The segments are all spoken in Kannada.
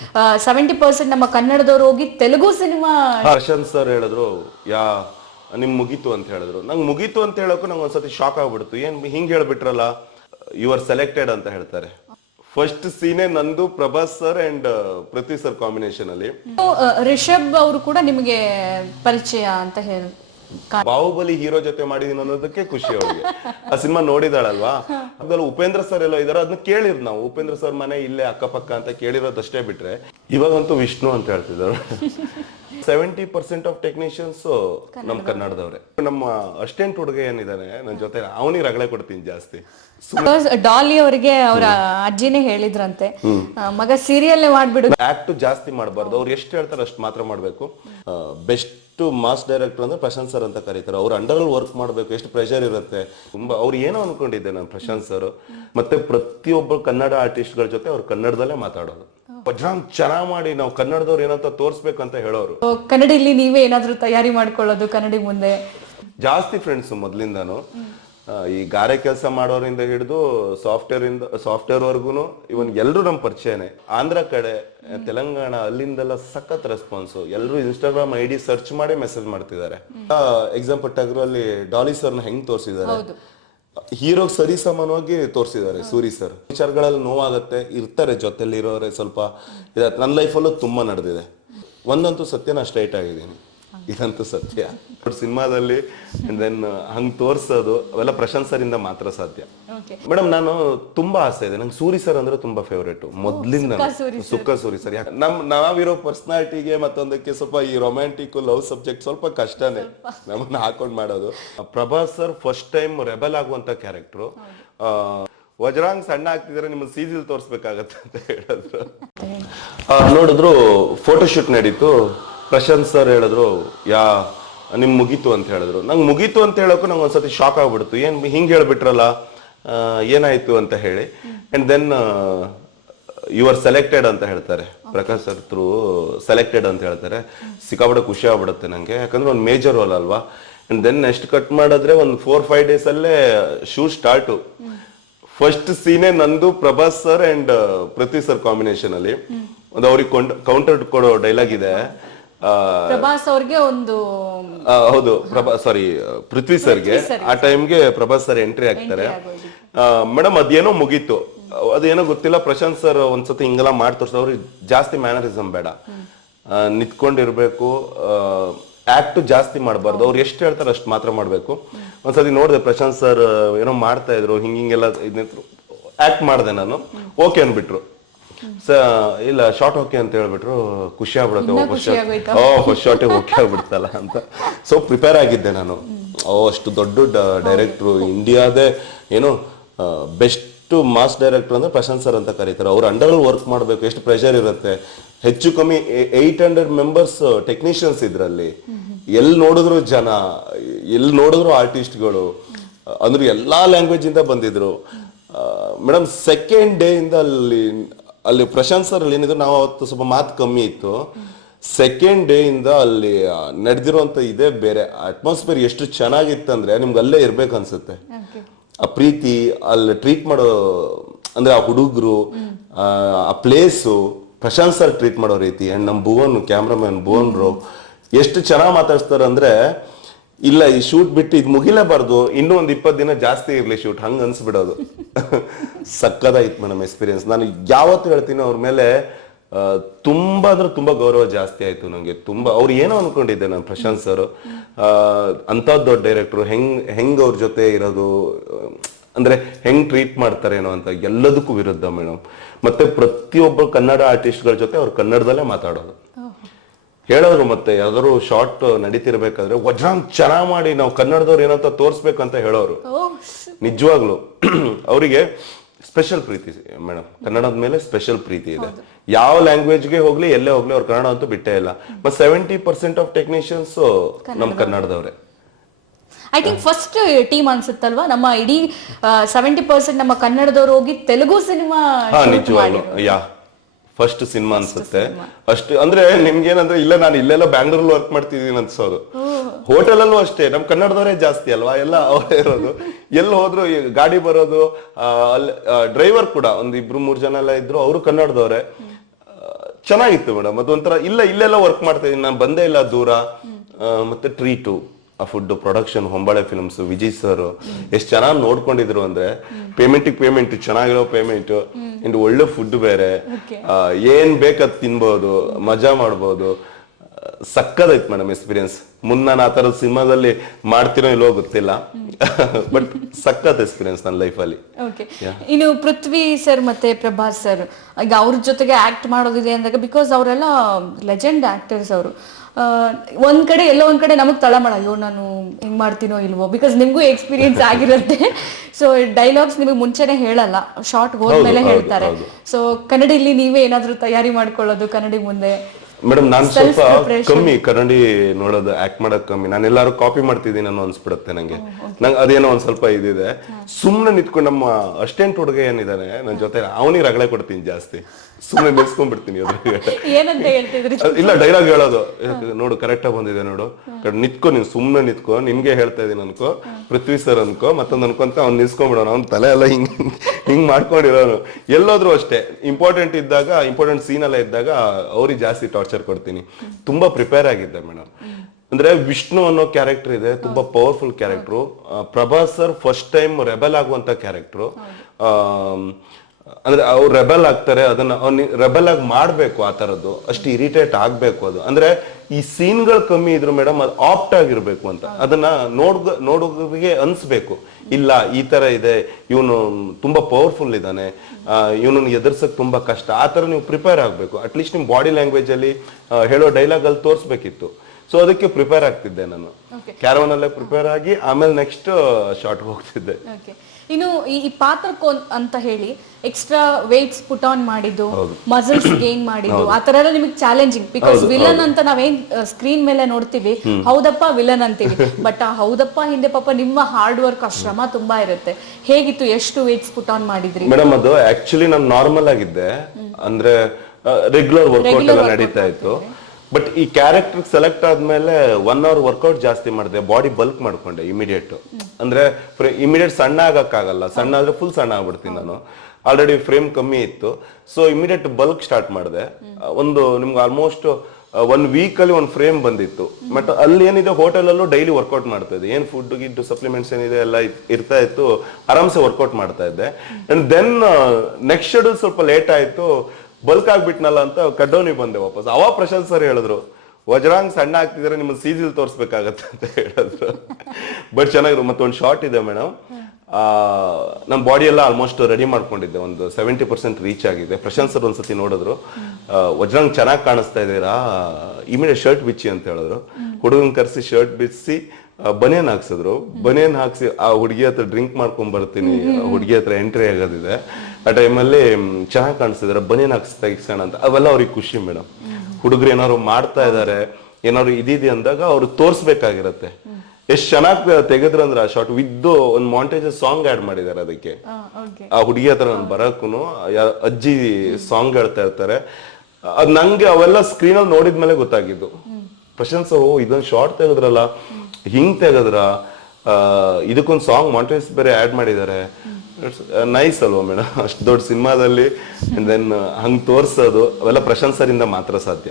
70% ನಮ್ಮ ಕನ್ನಡದವ್ರು ಹೋಗಿ ತೆಲುಗು ಸಿನಿಮಾ. ಪ್ರಶಾಂತ್ ಸರ್ ಹೇಳಿದ್ರು ನಿಮ್ ಮುಗೀತು ಅಂತ ಹೇಳಿದ್ರು. ನಂಗೆ ಮುಗೀತು ಅಂತ ಹೇಳಕ್ಕೂ ನಂಗೆ ಒಂದ್ಸತಿ ಶಾಕ್ ಆಗ್ಬಿಡ್ತು. ಏನ್ ಹಿಂಗ್ ಹೇಳ್ಬಿಟ್ರಲ್ಲ, ಯು ಆರ್ ಸೆಲೆಕ್ಟೆಡ್ ಅಂತ ಹೇಳ್ತಾರೆ. ಫಸ್ಟ್ ಸೀನೆ ನಂದು Prabhas sir and Prithvi sir combination ಅಲ್ಲಿ. ರಿಷಬ್ ಅವರು ಕೂಡ ನಿಮಗೆ ಪರಿಚಯ ಅಂತ ಹೇಳಿ ಬಾಹುಬಲಿ ಹೀರೋ ಜೊತೆ ಮಾಡಿದೀನಿ ಅನ್ನೋದಕ್ಕೆ ಖುಷಿ ಅವ್ರಿಗೆ. ಆ ಸಿನಿಮಾ ನೋಡಿದಾಳಲ್ವಾ, ಅದ್ರಲ್ಲಿ ಉಪೇಂದ್ರ ಸರ್ ಎಲ್ಲ ಇದಾರೆ, ಅದನ್ನ ಕೇಳಿರ್ ನಾವು. ಉಪೇಂದ್ರ ಸರ್ ಮನೆ ಇಲ್ಲೇ ಅಕ್ಕಪಕ್ಕ ಅಂತ ಕೇಳಿರೋದಷ್ಟೇ ಬಿಟ್ರೆ ಇವಾಗಂತೂ ವಿಷ್ಣು ಅಂತ ಹೇಳ್ತಿದ್ದಾರೆ. 70% ಆಫ್ ಟೆಕ್ನಿಷಿಯನ್ಸ್ ನಮ್ ಕನ್ನಡದವ್ರೆ. ನಮ್ಮ ಅಸ್ಟೆಂಟ್ ಹುಡುಗ ಏನಿದಾನೆ ನನ್ನ ಜೊತೆ, ಅವನಿಗೆ ರಗಳೆ ಕೊಡ್ತೀನಿ ಜಾಸ್ತಿ. ಡಾಲಿ ಅವರಿಗೆ ಅವರ ಅಜ್ಜಿನೇ ಹೇಳಿದ್ರಂತೆ, ಮಗ ಸೀರಿಯಲ್ ಮಾಡ್ಬಿಡು, ಆಕ್ಟ್ ಜಾಸ್ತಿ ಮಾಡಬಾರ್ದು, ಅವ್ರು ಎಷ್ಟು ಹೇಳ್ತಾರೆ ಅಷ್ಟು ಮಾತ್ರ ಮಾಡ್ಬೇಕು. ಬೆಸ್ಟ್ ಮಾಸ್ ಡೈರೆಕ್ಟರ್ ಅಂದ್ರೆ ಪ್ರಶಾಂತ್ ಸರ್ ಅಂತ ಕರೀತಾರೆ. ಅವ್ರ ಅಂಡರ್ ಅಲ್ಲಿ ವರ್ಕ್ ಮಾಡ್ಬೇಕು, ಎಷ್ಟು ಪ್ರೆಷರ್ ಇರುತ್ತೆ ತುಂಬಾ. ಅವ್ರು ಏನೋ ಅನ್ಕೊಂಡಿದ್ದೆ ನಾನು ಪ್ರಶಾಂತ್ ಸರ್. ಮತ್ತೆ ಪ್ರತಿಯೊಬ್ಬ ಕನ್ನಡ ಆರ್ಟಿಸ್ಟ್ ಗಳ ಜೊತೆ ಅವ್ರು ಕನ್ನಡದಲ್ಲೇ ಮಾತಾಡೋದು. ವಜ್ರಾಂಗ್ ಚೆನ್ನಾಗ್ ಮಾಡಿ ನಾವು ಕನ್ನಡದವ್ರು ಏನಂತ ತೋರ್ಸ್ಬೇಕಂತ ಹೇಳೋರು. ಕನ್ನಡಿಲಿ ನೀವೇ ಏನಾದ್ರು ತಯಾರಿ ಮಾಡ್ಕೊಳ್ಳೋದು ಕನ್ನಡಿ ಮುಂದೆ? ಜಾಸ್ತಿ ಫ್ರೆಂಡ್ಸ್ ಮೊದ್ಲಿಂದಾನು, ಈ ಗಾರೆ ಕೆಲಸ ಮಾಡೋರಿಂದ ಹಿಡಿದು ಸಾಫ್ಟ್ವೇರ್ ವರ್ಗುನು ಇವನ್ ಎಲ್ರು ನಮ್ ಪರಿಚಯನೇ. ಆಂಧ್ರ ಕಡೆ, ತೆಲಂಗಾಣ, ಅಲ್ಲಿಂದೆಲ್ಲ ಸಖತ್ ರೆಸ್ಪಾನ್ಸ್. ಎಲ್ರು ಇನ್ಸ್ಟಾಗ್ರಾಮ್ ID ಸರ್ಚ್ ಮಾಡಿ ಮೆಸೇಜ್ ಮಾಡ್ತಿದ್ದಾರೆ. ಎಕ್ಸಾಂಪಲ್ ಟಗ್ರಲ್ಲಿ ಡಾಲಿ ಸರ್ನ ಹೆಂಗ್ ತೋರಿಸಿದ್ದಾರೆ, ಹೀರೋಗ್ ಸರಿ ಸಮಾನವಾಗಿ ತೋರಿಸಿದ್ದಾರೆ ಸೂರಿ ಸರ್. ವಿಚಾರಗಳಲ್ಲಿ ನೋವಾಗತ್ತೆ, ಇರ್ತಾರೆ ಜೊತೆಲಿರೋರೆ ಸ್ವಲ್ಪ. ನನ್ನ ಲೈಫಲ್ಲೂ ತುಂಬಾ ನಡೆದಿದೆ. ಒಂದಂತೂ ಸತ್ಯ, ನಾ ಸ್ಟ್ರೈಟ್ ಆಗಿದ್ದೀನಿ, ಇದಂತೂ ಸತ್ಯ. ಸಿನಿಮಾದಲ್ಲಿ ದೆನ್ ಹಂಗ್ ತೋರ್ಸೋದು ಅವೆಲ್ಲ ಪ್ರಶಾಂತ್ ಸರ್ ಇಂದ ಮಾತ್ರ ಸಾಧ್ಯ. ಮೇಡಮ್, ನಾನು ತುಂಬಾ ಆಸೆ ಇದೆ, ನಂಗೆ ಸೂರಿ ಸರ್ ಅಂದ್ರೆ ತುಂಬಾ ಫೇವರೇಟ್ ಮೊದ್ಲಿಂದ. ಸುಕ್ಕ ಸೂರಿ ಸರ್, ನಾವಿರೋ ಪರ್ಸನಾಲಿಟಿಗೆ ಮತ್ತೊಂದಕ್ಕೆ ಸ್ವಲ್ಪ ಈ ರೊಮ್ಯಾಂಟಿಕ್ ಲವ್ ಸಬ್ಜೆಕ್ಟ್ ಸ್ವಲ್ಪ ಕಷ್ಟನೇ ನಮ್ಮನ್ನ ಹಾಕೊಂಡ್ ಮಾಡೋದು. Prabhas sir first time rebel ಆಗುವಂತ ಕ್ಯಾರೆಕ್ಟರ್. ವಜ್ರಾಂಗ್ ಸಣ್ಣ ಆಗ್ತಿದ್ರೆ ನಿಮ್ಮನ್ನ ಸೀರಿಯಲ್ ತೋರ್ಸ್ಬೇಕಾಗತ್ತೆ ಅಂತ ಹೇಳಿದ್ರು. ನೋಡಿದ್ರು ಫೋಟೋ ಶೂಟ್ ನಡೀತು. ಪ್ರಶಾಂತ್ ಸರ್ ಹೇಳಿದ್ರು ನಿಮ್ ಮುಗೀತು ಅಂತ ಹೇಳಿದ್ರು. ನಂಗೆ ಮುಗೀತು ಅಂತ ಹೇಳಕ್ಕೂ ನಂಗೆ ಒಂದ್ಸತಿ ಶಾಕ್ ಆಗ್ಬಿಡ್ತು. ಏನ್ ಹಿಂಗ್ ಹೇಳ್ಬಿಟ್ರಲ್ಲ, ಏನಾಯ್ತು ಅಂತ ಹೇಳಿ. And then you are selected ಅಂತ ಹೇಳ್ತಾರೆ. ಪ್ರಕಾಶ್ ಸರ್ ಥ್ರೂ ಸೆಲೆಕ್ಟೆಡ್ ಅಂತ ಹೇಳ್ತಾರೆ. ಸಿಕ್ಕಾಪಟ್ಟೆ ಖುಷಿ ಆಗ್ಬಿಡುತ್ತೆ ನಂಗೆ, ಯಾಕಂದ್ರೆ ಒಂದು ಮೇಜರ್ ರೋಲ್ ಅಲ್ವಾ. ಅಂಡ್ ದೆನ್ ನೆಕ್ಸ್ಟ್ ಕಟ್ ಮಾಡಿದ್ರೆ ಒಂದು 4-5 days ಅಲ್ಲೇ ಶೂಟ್ ಸ್ಟಾರ್ಟು. ಫಸ್ಟ್ ಸೀನೆ ನಂದು Prabhas sir and Prithvi sir combination ಅಲ್ಲಿ. ಒಂದು ಅವ್ರಿಗೆ ಕೌಂಟರ್ ಕೊಡೋ ಡೈಲಾಗ್ ಇದೆ. ಪ್ರಭಾಸ್ ಅವ್ರಿಗೆ ಒಂದು, ಹೌದು, ಪೃಥ್ವಿ ಸರ್ಗೆ. ಆ ಟೈಮ್ಗೆ ಪ್ರಭಾಸ್ ಸರ್ ಎಂಟ್ರಿ ಆಗ್ತಾರೆ. ಮೇಡಮ್ ಅದೇನೋ ಮುಗೀತು, ಅದೇನೋ ಗೊತ್ತಿಲ್ಲ. ಪ್ರಶಾಂತ್ ಸರ್ ಒಂದ್ಸತಿ ಹಿಂಗೆಲ್ಲ ಮಾಡಿ ತೋರ್ಸ, ಅವ್ರಿಗೆ ಜಾಸ್ತಿ ಮ್ಯಾನರಿಸಮ್ ಬೇಡ, ನಿಂತ್ಕೊಂಡಿರ್ಬೇಕು, ಆಕ್ಟ್ ಜಾಸ್ತಿ ಮಾಡಬಾರ್ದು, ಅವ್ರು ಎಷ್ಟು ಹೇಳ್ತಾರೆ ಅಷ್ಟು ಮಾತ್ರ ಮಾಡ್ಬೇಕು. ಒಂದ್ಸತಿ ನೋಡಿದೆ ಪ್ರಶಾಂತ್ ಸರ್ ಏನೋ ಮಾಡ್ತಾ ಇದ್ರು, ಹಿಂಗೆಲ್ಲ ಆಕ್ಟ್ ಮಾಡಿದೆ ನಾನು. ಓಕೆ ಅನ್ಬಿಟ್ರು. ಇಲ್ಲ ಶಾರ್ಟ್ ಓಕೆ ಅಂತ ಹೇಳ್ಬಿಟ್ರು. ಖುಷಿ ಆಗ್ಬಿಡುತ್ತೆ, ಫಸ್ಟ್ ಶಾರ್ಟ್ ಓಕೆ ಆಗ್ಬಿಡ್ತಲ್ಲ ಅಂತ. ಸೊ ಪ್ರಿಪೇರ್ ಆಗಿದ್ದೆ ನಾನು. ಅಷ್ಟು ದೊಡ್ಡ ಡೈರೆಕ್ಟ್ರು, ಇಂಡಿಯಾದೇ ಏನು ಬೆಸ್ಟ್ ಮಾಸ್ ಡೈರೆಕ್ಟರ್ ಅಂದ್ರೆ ಪ್ರಶಾಂತ್ ಸರ್ ಅಂತ ಕರೀತಾರೆ. ಅವ್ರ ಅಂಡರ್ ಅಲ್ಲಿ ವರ್ಕ್ ಮಾಡ್ಬೇಕು, ಎಷ್ಟು ಪ್ರೆಷರ್ ಇರುತ್ತೆ. ಹೆಚ್ಚು ಕಮ್ಮಿ 800 ಮೆಂಬರ್ಸ್ ಟೆಕ್ನಿಷಿಯನ್ಸ್ ಇದ್ರಲ್ಲಿ. ಎಲ್ಲಿ ನೋಡಿದ್ರು ಜನ, ಎಲ್ಲಿ ನೋಡಿದ್ರು ಆರ್ಟಿಸ್ಟ್ಗಳು, ಅಂದ್ರೆ ಎಲ್ಲಾ ಲ್ಯಾಂಗ್ವೇಜ್ ಇಂದ ಬಂದಿದ್ರು. ಮೇಡಮ್, ಸೆಕೆಂಡ್ ಡೇ ಇಂದ ಅಲ್ಲಿ ಪ್ರಶಾಂತ್ ಸರ್ ಅಲ್ಲಿ ಏನಿದ್ರು, ನಾವು ಅವತ್ತು ಸ್ವಲ್ಪ ಮಾತು ಕಮ್ಮಿ ಇತ್ತು. ಸೆಕೆಂಡ್ ಡೇ ಇಂದ ಅಲ್ಲಿ ನಡೆದಿರುವಂತ ಇದೇ ಬೇರೆ. ಅಟ್ಮಾಸ್ಫಿಯರ್ ಎಷ್ಟು ಚೆನ್ನಾಗಿತ್ತಂದ್ರೆ ನಿಮ್ಗೆ ಅಲ್ಲೇ ಇರ್ಬೇಕು ಅನ್ಸುತ್ತೆ. ಆ ಪ್ರೀತಿ, ಅಲ್ಲಿ ಟ್ರೀಟ್ ಮಾಡೋ ಅಂದ್ರೆ ಆ ಹುಡುಗರು, ಆ ಪ್ಲೇಸು, ಪ್ರಶಾಂತ್ ಸರ್ ಟ್ರೀಟ್ ಮಾಡೋ ರೀತಿ. ಅಂಡ್ ನಮ್ ಭುವನ್, ಕ್ಯಾಮ್ರಾಮನ್ ಭುವನ್ ಬ್ರೋ ಎಷ್ಟು ಚೆನ್ನಾಗಿ ಮಾತಾಡ್ಸ್ತಾರ ಅಂದ್ರೆ, ಇಲ್ಲ ಈ ಶೂಟ್ ಬಿಟ್ಟು ಇದು ಮುಗಿಲೇಬಾರ್ದು, ಇನ್ನೂ ಒಂದು 20 ದಿನ ಜಾಸ್ತಿ ಇರ್ಲಿ ಶೂಟ್, ಹಂಗ ಅನ್ಸ್ಬಿಡೋದು. ಸಕ್ಕದಾಯ್ತು ಮೇಡಮ್ ಎಕ್ಸ್ಪೀರಿಯನ್ಸ್. ನಾನು ಯಾವತ್ತೂ ಹೇಳ್ತೀನಿ, ಅವ್ರ ಮೇಲೆ ತುಂಬಾ ಅಂದ್ರೆ ತುಂಬಾ ಗೌರವ ಜಾಸ್ತಿ ಆಯ್ತು ನಂಗೆ. ತುಂಬಾ ಅವ್ರು ಏನೋ ಅನ್ಕೊಂಡಿದ್ದೆ ನಾನು, ಪ್ರಶಾಂತ್ ಸರ್ ಅಂತ ದೊಡ್ಡ ಡೈರೆಕ್ಟ್ರು, ಹೆಂಗ್ ಅವ್ರ ಜೊತೆ ಇರೋದು ಅಂದ್ರೆ ಹೆಂಗ್ ಟ್ರೀಟ್ ಮಾಡ್ತಾರೇನೋ ಅಂತ ಎಲ್ಲದಕ್ಕೂ ವಿರುದ್ಧ ಮೇಡಮ್. ಮತ್ತೆ ಪ್ರತಿಯೊಬ್ಬ ಕನ್ನಡ ಆರ್ಟಿಸ್ಟ್ ಗಳ ಜೊತೆ ಅವ್ರು ಕನ್ನಡದಲ್ಲೇ ಮಾತಾಡೋದು. ಹೇಳೋರು, ಮತ್ತೆ ಯಾವ್ದಾದ್ರು ಶಾರ್ಟ್ ನಡೀತಿರ್ಬೇಕಾದ್ರೆ ವಜ್ರಾಂಗ್ ಚೆನ್ನಾಗ್ ಮಾಡಿ ನಾವು ಕನ್ನಡದವ್ರು ಏನಂತ ತೋರ್ಸ್ಬೇಕಂತ ಹೇಳೋರು. ನಿಜವಾಗ್ಲು ಅವರಿಗೆ ಸ್ಪೆಷಲ್ ಪ್ರೀತಿ ಮೇಡಮ್, ಕನ್ನಡದ ಮೇಲೆ ಸ್ಪೆಷಲ್ ಪ್ರೀತಿ ಇದೆ. ಯಾವ ಲ್ಯಾಂಗ್ವೇಜ್ಗೆ ಹೋಗ್ಲಿ, ಎಲ್ಲೇ ಹೋಗ್ಲಿ, ಅವ್ರ ಕನ್ನಡ ಅಂತೂ ಬಿಟ್ಟೇ ಇಲ್ಲ. ಮತ್ತೆ 70% ಆಫ್ ಟೆಕ್ನಿಷಿಯನ್ಸ್ ನಮ್ ಕನ್ನಡದವ್ರೆ. ಐ ಥಿಂಕ್ ಫಸ್ಟ್ ಟೀಮ್ ಅನ್ಸುತ್ತಲ್ವಾ ನಮ್ಮ ಇಡೀ 70% ನಮ್ಮ ಕನ್ನಡದವ್ರು ಹೋಗಿ ತೆಲುಗು ಸಿನಿಮಾ. ನಿಜವಾಗ್ಲು ಫಸ್ಟ್ ಸಿನಿಮಾ ಅನ್ಸುತ್ತೆ. ಅಷ್ಟು ಅಂದ್ರೆ ನಿಮ್ಗೇನಂದ್ರೆ, ಇಲ್ಲ ನಾನು ಇಲ್ಲೆಲ್ಲ ಬ್ಯಾಂಗ್ಳೂರ್ ವರ್ಕ್ ಮಾಡ್ತಿದೀನಿ ಅನ್ಸೋದು. ಹೋಟೆಲ್ ಅಲ್ಲೂ ಅಷ್ಟೇ ನಮ್ ಕನ್ನಡದವರೇ ಜಾಸ್ತಿ ಅಲ್ವಾ, ಎಲ್ಲ ಅವರೇ ಇರೋದು. ಎಲ್ಲಿ ಹೋದ್ರು ಗಾಡಿ ಬರೋದು, ಅಲ್ಲಿ ಡ್ರೈವರ್ ಕೂಡ 1-2-3 ಜನ ಎಲ್ಲ ಇದ್ರು, ಅವರು ಕನ್ನಡದವ್ರೆ. ಚೆನ್ನಾಗಿತ್ತು ಮೇಡಮ್. ಅದೊಂಥರ ಇಲ್ಲೆಲ್ಲ ವರ್ಕ್ ಮಾಡ್ತಾ ಇದೀನಿ ನಾನು, ಬಂದೇ ಇಲ್ಲ ದೂರ. ಮತ್ತೆ ಟ್ರೀಟು ಆ ಫುಡ್ ಪ್ರೊಡಕ್ಷನ್, ಹೊಂಬಾಳೆ ಫಿಲ್ಮ್ಸ್, ವಿಜಯ್ ಸರ್ ಎಷ್ಟು ಚೆನ್ನಾಗಿ ನೋಡ್ಕೊಂಡಿದ್ರು ಅಂದ್ರೆ, ಪೇಮೆಂಟ್ ಚೆನ್ನಾಗಿರೋ ಪೇಮೆಂಟ್, ಇಂದು ಒಳ್ಳೆ ಫುಡ್ ಬೇರೆ, ಏನ್ ಬೇಕದ್ ತಿನ್ಬಹುದು, ಮಜಾ ಮಾಡ್ಬೋದು. ಸಕ್ಕದೈತ್ ಮೇಡಮ್ ಎಕ್ಸ್ಪೀರಿಯನ್ಸ್. ಮುಂದೆ ನಾನು ಆ ತರದ ಸಿನಿಮಾದಲ್ಲಿ ಮಾಡ್ತೀನೋ ಇಲ್ಲೋ ಗೊತ್ತಿಲ್ಲ, ಬಟ್ ಸಕ್ಕತ್ ಎಕ್ಸ್ಪೀರಿಯನ್ಸ್ ನನ್ನ ಲೈಫಲ್ಲಿ. ಇನ್ನು ಪೃಥ್ವಿ ಸರ್ ಮತ್ತೆ ಪ್ರಭಾಸ್ ಸರ್, ಈಗ ಅವ್ರ ಜೊತೆಗೆ ಆಕ್ಟ್ ಮಾಡೋದಿದೆ ಅಂದಾಗ, ಬಿಕಾಸ್ ಅವರೆಲ್ಲ ಲೆಜೆಂಡ್ ಆಕ್ಟರ್ಸ್ ಅವರು. ಒಂದ್ ಕಡೆ ನಮಗ್ ತಳಮಳ, ಅಯ್ಯೋ ನಾನು ಹೆಂಗ್ ಮಾಡ್ತೀನೋ ಇಲ್ವೋ, ಬಿಕಾಸ್ ನಿಮ್ಗೂ ಎಕ್ಸ್ಪೀರಿಯನ್ಸ್ ಆಗಿರುತ್ತೆ. ಸೊ ಡೈಲಾಗ್ಸ್ ನಿಮಗೆ ಮುಂಚೆನೆ ಹೇಳಲ್ಲ, ಶಾರ್ಟ್ ಹೋದ್ಮೇಲೆ ಹೇಳ್ತಾರೆ. ಸೊ ಕನ್ನಡಿಲಿ ನೀವೇ ಏನಾದ್ರು ತಯಾರಿ ಮಾಡ್ಕೊಳ್ಳೋದು ಕನ್ನಡಿ ಮುಂದೆ? ಮೇಡಮ್ ನಾನ್ ಸ್ವಲ್ಪ ಕಮ್ಮಿ ಕನ್ನಡಿ ನೋಡೋದು, ಆಕ್ಟ್ ಮಾಡೋದ್ ಕಮ್ಮಿ. ನಾನು ಎಲ್ಲಾರು ಕಾಪಿ ಮಾಡ್ತಿದ್ದೀನಿ ಅನ್ನೋ ಅನ್ಸ್ಬಿಡುತ್ತೆ ನಂಗೆ ಅದೇನೋ ಒಂದ್ ಸ್ವಲ್ಪ ಇದಿದೆ. ಸುಮ್ನೆ ನಿಂತ್ಕೊಂಡು ನಮ್ಮ ಅಸ್ಟೆಂಟ್ ಹುಡುಗ ಏನಿದಾನೆ ನನ್ನ ಜೊತೆ, ಅವನಿಗೆ ರಗಳೆ ಕೊಡ್ತೀನಿ ಜಾಸ್ತಿ, ಸುಮ್ನೆ ನಿಲ್ಸ್ಕೊಂಡ್ಬಿಡ್ತೀನಿ. ಇಲ್ಲ ಡೈಲಾಗ್ ಹೇಳೋದು, ನೋಡು ಕರೆಕ್ಟ್ ಆಗಿ ಬಂದಿದೆ ನೋಡು, ನಿತ್ಕೋ ನೀನ್, ಸುಮ್ನೆ ನಿತ್ಕೋ, ನಿಮ್ಗೆ ಹೇಳ್ತಾ ಇದೀನಿ ಅನ್ಕೋ, ಪೃಥ್ವಿ ಸರ್ ಅನ್ಕೋ, ಮತ್ತೊಂದ್ ಅನ್ಕೊಂತ ಅವ್ನ್ ನಿಲ್ಸ್ಕೊಂಡ್ಬಿಡೋಣ, ಅವ್ನ ತಲೆ ಎಲ್ಲ ಹಿಂಗ್ ಮಾಡ್ಕೊಂಡಿರೋನು. ಎಲ್ಲೋದ್ರು ಅಷ್ಟೇ, ಇಂಪಾರ್ಟೆಂಟ್ ಸೀನ್ ಎಲ್ಲ ಇದ್ದಾಗ ಅವ್ರಿಗೆ ಜಾಸ್ತಿ ಟಾರ್ಚರ್ ಕೊಡ್ತೀನಿ. ತುಂಬಾ ಪ್ರಿಪೇರ್ ಆಗಿದ್ದೆ ಮೇಡಮ್. ಅಂದ್ರೆ ವಿಷ್ಣು ಅನ್ನೋ ಕ್ಯಾರೆಕ್ಟರ್ ಇದೆ, ತುಂಬಾ powerful character. Prabhas sir first time rebel ಆಗುವಂತ ಕ್ಯಾರೆಕ್ಟರ್. ಅಂದ್ರೆ ಅವ್ರು ರೆಬೆಲ್ ಆಗ್ತಾರೆ, ಅದನ್ನ ರೆಬೆಲ್ ಆಗಿ ಮಾಡ್ಬೇಕು, ಆ ತರದ್ದು ಅಷ್ಟು ಇರಿಟೇಟ್ ಆಗ್ಬೇಕು. ಅದು ಅಂದ್ರೆ ಈ ಸೀನ್ಗಳು ಕಮ್ಮಿ ಇದ್ರು ಮೇಡಮ್, ಅದು ಆಪ್ಟ್ ಆಗಿರ್ಬೇಕು ಅಂತ, ಅದನ್ನ ನೋಡುಗರಿಗೆ ಅನ್ಸ್ಬೇಕು, ಇಲ್ಲ ಈ ತರ ಇದೆ, ಇವನು ತುಂಬಾ ಪವರ್ಫುಲ್ ಇದ್ದಾನೆ, ಇವನನ್ನು ಎದುರ್ಸಕ್ ತುಂಬಾ ಕಷ್ಟ, ಆ ತರ ನೀವು ಪ್ರಿಪೇರ್ ಆಗ್ಬೇಕು. ಅಟ್ಲೀಸ್ಟ್ ನಿಮ್ ಬಾಡಿ ಲ್ಯಾಂಗ್ವೇಜ್ ಅಲ್ಲಿ ಹೇಳೋ ಡೈಲಾಗ್ ಅಲ್ಲಿ ತೋರ್ಸ್ಬೇಕಿತ್ತು. ಸೊ ಅದಕ್ಕೆ ಪ್ರಿಪೇರ್ ಆಗ್ತಿದ್ದೆ ನಾನು, ಕ್ಯಾರವನ್ ಅಲ್ಲೇ ಪ್ರಿಪೇರ್ ಆಗಿ ಆಮೇಲೆ ನೆಕ್ಸ್ಟ್ ಶಾರ್ಟ್ ಹೋಗ್ತಿದ್ದೆ. ಇನ್ನು ಈ ಪಾತ್ರಕ್ಕೆ ಅಂತ ಹೇಳಿ ಎಕ್ಸ್ಟ್ರಾ ವೇಟ್ಸ್ ಪುಟ್ ಆನ್ ಮಾಡಿದ್ದು, ಮಸಲ್ಸ್ ಗೇನ್ ಮಾಡಿದ್ದು, ಆ ತರ ಎಲ್ಲ ನಿಮಗೆ ಚಾಲೆಂಜಿಂಗ್. ಬಿಕಾಸ್ ವಿಲನ್ ಅಂತ ನಾವೇನ್ ಸ್ಕ್ರೀನ್ ಮೇಲೆ ನೋಡ್ತೀವಿ, ಹೌದಪ್ಪ ವಿಲನ್ ಅಂತೀವಿ, ಬಟ್ ಆ ಹೌದಪ್ಪ ಹಿಂದೆ ಪಾಪ ನಿಮ್ಮ ಹಾರ್ಡ್ ವರ್ಕ್, ಆ ಶ್ರಮ ತುಂಬಾ ಇರುತ್ತೆ. ಹೇಗಿತ್ತು, ಎಷ್ಟು ವೇಟ್ಸ್ ಪುಟ್ ಆನ್ ಮಾಡಿದ್ರಿ? ಮೇಡಮ್ ಅದು ಆಕ್ಚುಲಿ ನಾನು ನಾರ್ಮಲ್ ಆಗಿದ್ದೆ, ಅಂದ್ರೆ ರೆಗ್ಯುಲರ್ ವರ್ಕೌಟ್ ಎಲ್ಲ ನಡೀತಾ ಇತ್ತು. ಬಟ್ ಈ ಕ್ಯಾರೆಕ್ಟರ್ ಸೆಲೆಕ್ಟ್ ಆದ್ಮೇಲೆ 1 hour ವರ್ಕೌಟ್ ಜಾಸ್ತಿ ಮಾಡಿದೆ, ಬಾಡಿ ಬಲ್ಕ್ ಮಾಡ್ಕೊಂಡೆ ಇಮಿಡಿಯೇಟ್. ಅಂದ್ರೆ ಇಮಿಡಿಯೇಟ್ ಸಣ್ಣ ಆಗಕ್ಕಾಗಲ್ಲ, ಸಣ್ಣ ಆದ್ರೆ ಫುಲ್ ಸಣ್ಣ ಆಗ್ಬಿಡ್ತೀನಿ ನಾನು, ಆಲ್ರೆಡಿ ಫ್ರೇಮ್ ಕಮ್ಮಿ ಇತ್ತು. ಸೊ ಇಮಿಡಿಯೇಟ್ ಬಲ್ಕ್ ಸ್ಟಾರ್ಟ್ ಮಾಡಿದೆ. ನಿಮ್ಗೆ ಆಲ್ಮೋಸ್ಟ್ 1 week ಅಲ್ಲಿ 1 ಫ್ರೇಮ್ ಬಂದಿತ್ತು. ಬಟ್ ಅಲ್ಲಿ ಏನಿದೆ, ಹೋಟೆಲ್ ಅಲ್ಲೂ ಡೈಲಿ ವರ್ಕೌಟ್ ಮಾಡ್ತಾ ಇದ್ದೆ, ಏನ್ ಫುಡ್ ಗಿಡ್ ಸಪ್ಲಿಮೆಂಟ್ಸ್ ಏನಿದೆ ಎಲ್ಲ ಇರ್ತಾ ಇತ್ತು, ಆರಾಮ್ಸೆ ವರ್ಕೌಟ್ ಮಾಡ್ತಾ ಇದ್ದೆ. ಅಂಡ್ ದೆನ್ ನೆಕ್ಸ್ಟ್ ಶೆಡ್ಯೂಲ್ ಸ್ವಲ್ಪ ಲೇಟ್ ಆಯ್ತು, ಬಲ್ಕ್ ಆಗ್ಬಿಟ್ನಲ್ಲ ಅಂತ ಕಡ್ಡೋನಿ ಬಂದೆ ವಾಪಸ್. ಅವಾಗ ಪ್ರಶಾಂತ್ ಸರ್ ಹೇಳಿದ್ರು, ವಜ್ರಾಂಗ್ ಸಣ್ಣ ಆಗ್ತಿದ್ರೆ ನಿಮ್ಮ ಸೀಸಲ್ ತೋರ್ಸ್ಬೇಕಾಗತ್ತೆ ಅಂತ ಹೇಳಿದ್ರು. ಬಟ್ ಚೆನ್ನಾಗಿರು. ಮತ್ತೊಂದು ಶಾರ್ಟ್ ಇದೆ ಮೇಡಮ್, ನಮ್ಮ ಬಾಡಿ ಎಲ್ಲ ಆಲ್ಮೋಸ್ಟ್ ರೆಡಿ ಮಾಡ್ಕೊಂಡಿದ್ದೆ, ಒಂದು 70% ರೀಚ್ ಆಗಿದೆ. ಪ್ರಶಾಂತ್ ಸರ್ ಒಂದ್ಸತಿ ನೋಡಿದ್ರು, ವಜ್ರಾಂಗ್ ಚೆನ್ನಾಗಿ ಕಾಣಿಸ್ತಾ ಇದ್ದೀರಾ, ಇಮಿಡಿಯೇಟ್ ಶರ್ಟ್ ಬಿಚ್ಚಿ ಅಂತ ಹೇಳಿದ್ರು. ಹುಡುಗನ್ ಕರೆಸಿ ಶರ್ಟ್ ಬಿಚ್ಚಿ ಬನಿಯನ್ ಹಾಕ್ಸಿದ್ರು. ಬನಿಯನ್ ಹಾಕ್ಸಿ ಆ ಹುಡುಗಿ ಹತ್ರ ಡ್ರಿಂಕ್ ಮಾಡ್ಕೊಂಡ್ ಬರ್ತೀನಿ, ಹುಡುಗಿ ಹತ್ರ ಎಂಟ್ರಿ ಆಗೋದಿದೆ. ಆ ಟೈಮಲ್ಲಿ ಚೆನ್ನಾಗಿ ಕಾಣಿಸ್ತಿದಾರೆ, ಬನಿಯನ್ ಹಾಕ್ಸ್ತಾಗಿಸೋಣ ಅಂತ. ಅವೆಲ್ಲ ಅವ್ರಿಗೆ ಖುಷಿ ಮೇಡಮ್. ಹುಡುಗರು ಏನಾದ್ರು ಮಾಡ್ತಾ ಇದಾರೆ, ಏನಾದ್ರು ಇದಿದೆ ಅಂದಾಗ ಅವ್ರು ತೋರ್ಸ್ಬೇಕಾಗಿರತ್ತೆ. ಎಷ್ಟ್ ಚೆನ್ನಾಗಿ ತೆಗೆದ್ರು ಅಂದ್ರೆ ಆ ಶಾರ್ಟ್ ವಿತ್ ಒಂದು ಮಾಂಟೇಜ್ ಸಾಂಗ್ ಆಡ್ ಮಾಡಿದಾರೆ ಅದಕ್ಕೆ. ಆ ಹುಡುಗಿ ಹತ್ರ ನಾನು ಬರಕ್ಕೂನು ಅಜ್ಜಿ ಸಾಂಗ್ ಹೇಳ್ತಾ ಇರ್ತಾರೆ. ಅದ್ ನಂಗೆ ಅವೆಲ್ಲ ಸ್ಕ್ರೀನ್ ಅಲ್ಲಿ ನೋಡಿದ್ಮೇಲೆ ಗೊತ್ತಾಗಿದ್ದು. ಪ್ರಶಂಸ, ಇದೊಂದು ಶಾರ್ಟ್ ತೆಗೆದ್ರಲ್ಲ, ಹಿಂಗ್ ತೆಗದ್ರ, ಇದಕ್ಕೊಂದು ಸಾಂಗ್ ಮಾಂಟೇಜ್ ಬೇರೆ ಆಡ್ ಮಾಡಿದ್ದಾರೆ, ನೈಸ್ ಅಲ್ವಾ ಮೇಡಮ್? ಅಷ್ಟು ದೊಡ್ಡ ಸಿನಿಮಾದಲ್ಲಿ ದೆನ್ ಹಂಗ್ ತೋರ್ಸೋದು ಅವೆಲ್ಲ ಪ್ರಶಂಸರಿಂದ ಮಾತ್ರ ಸಾಧ್ಯ.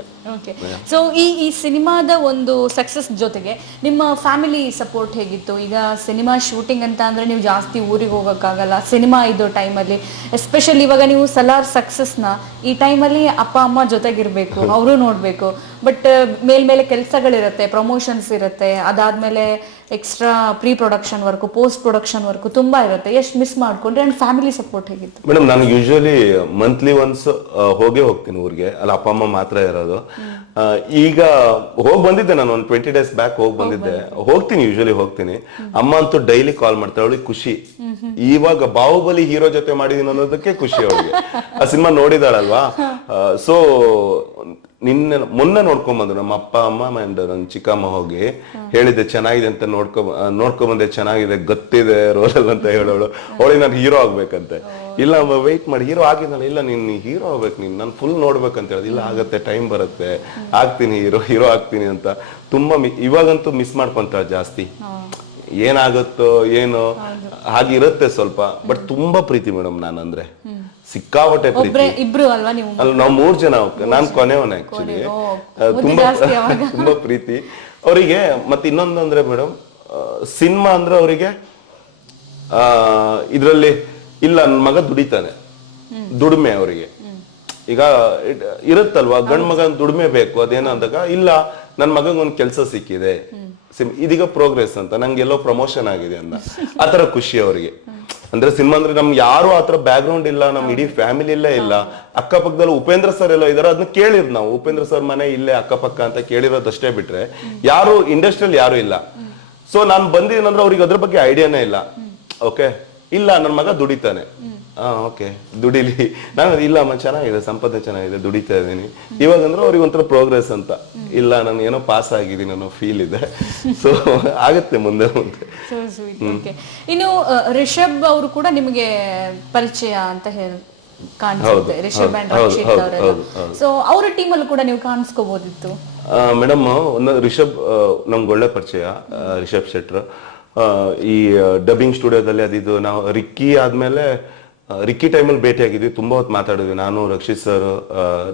ಸೊ ಈ ಸಿನಿಮಾದ ಒಂದು ಸಕ್ಸಸ್ ಜೊತೆಗೆ ನಿಮ್ಮ ಫ್ಯಾಮಿಲಿ ಸಪೋರ್ಟ್ ಹೇಗಿತ್ತು? ಈಗ ಸಿನಿಮಾ ಶೂಟಿಂಗ್ ಅಂತ ಅಂದ್ರೆ ನೀವು ಜಾಸ್ತಿ ಊರಿಗೆ ಹೋಗಕ್ಕಾಗಲ್ಲ, ಸಿನಿಮಾ ಇದ್ದೋ ಟೈಮಲ್ಲಿ ಎಸ್ಪೆಷಲಿ ಇವಾಗ ನೀವು ಸಲಾರ್ ಸಕ್ಸಸ್ನ ಈ ಟೈಮಲ್ಲಿ ಅಪ್ಪ ಅಮ್ಮ ಜೊತೆಗಿರ್ಬೇಕು, ಅವರು ನೋಡ್ಬೇಕು. ಬಟ್ ಮೇಲ್ಮೇಲೆ ಕೆಲಸಗಳಿರುತ್ತೆ, ಪ್ರಮೋಷನ್ಸ್ ಇರುತ್ತೆ, ಅದಾದ್ಮೇಲೆ extra pre production work, post production work ತುಂಬಾ ಇರುತ್ತೆ. ಎಷ್ಟು ಮಿಸ್ ಮಾಡ್ಕೊಂಡ್ರೆ? ಅಂಡ್ ಫ್ಯಾಮಿಲಿ ಸಪೋರ್ಟ್ ಹೇಗಿತ್ತು? ಮೇಡಮ್ ನಾನು ಯೂಶುವಲಿ ಮಂತ್ಲಿ ಒನ್ಸ್ ಹೋಗ್ತೀನಿ ಊರಿಗೆ, ಅಲ್ಲಿ ಅಪ್ಪ ಅಮ್ಮ ಮಾತ್ರ ಇರೋದು. ಈಗ ಹೋಗ್ ಬಂದಿದ್ದೆ ನಾನು, ಒಂದು 20 days ಬ್ಯಾಕ್ ಬಂದಿದ್ದೆ. ಹೋಗ್ತೀನಿ, ಯೂಶುವಲಿ ಹೋಗ್ತೀನಿ. ಅಮ್ಮ ಅಂತೂ ಡೈಲಿ ಕಾಲ್ ಮಾಡ್ತಾಳೆ, ಅವಳಿಗೆ ಖುಷಿ. ಇವಾಗ ಬಾಹುಬಲಿ ಹೀರೋ ಜೊತೆ ಮಾಡಿದೀನಿ ಅನ್ನೋದಕ್ಕೆ ಖುಷಿ ಅವಳಿಗೆ. ಆ ಸಿನಿಮಾ ನೋಡಿದಾಳಲ್ವಾ. ಸೊ ಮೊನ್ನೆ ನೋಡ್ಕೊಂಡ್ ಬಂದ್ರು ನಮ್ಮ ಅಪ್ಪ ಅಮ್ಮ ಅಂಡ್ ನನ್ ಚಿಕ್ಕಮ್ಮ, ಹೋಗಿ ಹೇಳಿದ್ದೆ ಚೆನ್ನಾಗಿದೆ ಅಂತ, ನೋಡ್ಕೊಂಡ್ ಬಂದೆ, ಚೆನ್ನಾಗಿದೆ, ಗೊತ್ತಿದೆ ರೋಲ್ ಅಂತ ಹೇಳೋಳು. ಅವಳಿಗೆ ನಾನು ಹೀರೋ ಆಗ್ಬೇಕಂತೆ. ಇಲ್ಲ ವೆಯ್ಟ್ ಮಾಡಿ, ಹೀರೋ ಆಗಿದ್ದಲ್ಲ, ಇಲ್ಲ ನೀನ್ ಹೀರೋ ಆಗ್ಬೇಕು, ನಾನು ಫುಲ್ ನೋಡ್ಬೇಕಂತ ಹೇಳಿದ್. ಇಲ್ಲ ಆಗತ್ತೆ, ಟೈಮ್ ಬರುತ್ತೆ, ಆಗ್ತೀನಿ, ಹೀರೋ ಆಗ್ತೀನಿ ಅಂತ. ತುಂಬಾ ಇವಾಗಂತೂ ಮಿಸ್ ಮಾಡ್ಕೊಂತಾಳೆ ಜಾಸ್ತಿ. ಏನಾಗುತ್ತೋ ಏನೋ ಹಾಗಿರುತ್ತೆ ಸ್ವಲ್ಪ. ಬಟ್ ತುಂಬಾ ಪ್ರೀತಿ ಮೇಡಮ್ ನಾನಂದ್ರೆ. ಸಿಕ್ಕಾಪಟ್ಟೆ ಪ್ರೀತಿ. ಇಬ್ರು ಅಲ್ವಾ ನೀವು? ಅಲ್ಲ, ನಾವು 3 ಜನ. ನಾನ್ ಕೊನೆಯವನ ಆಕ್ಚುಲಿ. ತುಂಬಾ ಪ್ರೀತಿ ಅವರಿಗೆ. ಮತ್ತೆ ಇನ್ನೊಂದು ಅಂದ್ರೆ ಮೇಡಮ್, ಸಿನಿಮಾ ಅಂದ್ರೆ ಅವರಿಗೆ ಇದ್ರಲ್ಲಿ ಇಲ್ಲ, ನನ್ ಮಗ ದುಡಿತಾನೆ, ದುಡಿಮೆ ಅವರಿಗೆ. ಈಗ ಇರುತ್ತಲ್ವಾ, ಗಂಡ್ ಮಗ ದುಡಿಮೆ ಬೇಕು, ಅದೇನೋ ಅಂದಾಗ ಇಲ್ಲ ನನ್ ಮಗಂಗ್ ಒಂದ್ ಕೆಲ್ಸ ಸಿಕ್ಕಿದೆ, ಇದೀಗ ಪ್ರೋಗ್ರೆಸ್ ಅಂತ, ನಂಗೆ ಎಲ್ಲೋ ಪ್ರಮೋಷನ್ ಆಗಿದೆ ಅಂತ, ಆತರ ಖುಷಿ ಅವರಿಗೆ. ಅಂದ್ರೆ ಸಿನಿಮಾ ಅಂದ್ರೆ ನಮ್ಗೆ ಯಾರು ಆತರ ಬ್ಯಾಕ್ ಗ್ರೌಂಡ್ ಇಲ್ಲ, ನಮ್ ಇಡೀ ಫ್ಯಾಮಿಲಿ ಇಲ್ಲೇ ಇಲ್ಲ. ಅಕ್ಕಪಕ್ಕದಲ್ಲಿ ಉಪೇಂದ್ರ ಸರ್ ಎಲ್ಲ ಇದಾರೆ, ಅದನ್ನ ಕೇಳಿದ್ ನಾವು. ಉಪೇಂದ್ರ ಸರ್ ಮನೆ ಇಲ್ಲೇ ಅಕ್ಕಪಕ್ಕ ಅಂತ ಕೇಳಿರೋದಷ್ಟೇ ಬಿಟ್ರೆ ಯಾರು ಇಂಡಸ್ಟ್ರಿಯಲ್ಲಿ ಯಾರು ಇಲ್ಲ. ಸೊ ನಾನ್ ಬಂದಿದ್ದೀನಂದ್ರೆ ಅವ್ರಿಗೆ ಅದ್ರ ಬಗ್ಗೆ ಐಡಿಯಾನೇ ಇಲ್ಲ. ಓಕೆ, ಇಲ್ಲ ನನ್ ಮಗ ದುಡಿತಾನೆ, ಓಕೆ ದುಡಿಲಿ. ನಾನು ಇಲ್ಲ ಚೆನ್ನಾಗಿದೆ, ಸಂಪಾದನೆ ಚೆನ್ನಾಗಿದೆ, ದುಡಿತಾ ಇದ್ದೀನಿ ಇವಾಗ ಅಂದ್ರೆ ಅವ್ರಿಗೆ ಒಂಥರ ಪ್ರೋಗ್ರೆಸ್ ಅಂತ. ಇಲ್ಲ ನಾನು ಏನೋ ಪಾಸ್ ಆಗಿದ್ದೀನಿ ಅನ್ನೋ ಫೀಲ್ ಇದೆ. ಸೊ ಆಗತ್ತೆ ಮುಂದೆ ಮುಂದೆ. ಇನ್ನು ರಿಷಬ್ ಅವರು ಕೂಡ ನಿಮಗೆ ಪರಿಚಯ ಅಂತ ಕಾಣಿಸುತ್ತೆ, ರಿಷಬ್ ಅಂಡ್ ರಕ್ಷಿತ್ ಅವರೆಲ್ಲ. ಸೊ ಅವರ ಟೀಮ್ ಅಲ್ಲೂ ಕೂಡ ನೀವು ಕಾಣಿಸ್ಕೋಬಹುದಿತ್ತು. ಮೇಡಮ್, ರಿಷಬ್ ನಮ್ಗೆ ಒಳ್ಳೆ ಪರಿಚಯ, ರಿಷಬ್ ಶೆಟ್ರ್. ಈ ಡಬ್ಬಿಂಗ್ ಸ್ಟುಡಿಯೋದಲ್ಲಿ ಅದಿದ್ದು ನಾವು ರಿಕ್ಕಿ ಆದ್ಮೇಲೆ ರಿಕ್ಕಿ ಟೈಮಲ್ಲಿ ಭೇಟಿ ಆಗಿದ್ವಿ, ತುಂಬಾ ಹೊತ್ತು ಮಾತಾಡಿದ್ವಿ. ನಾನು, ರಕ್ಷಿತ್ ಸರ್,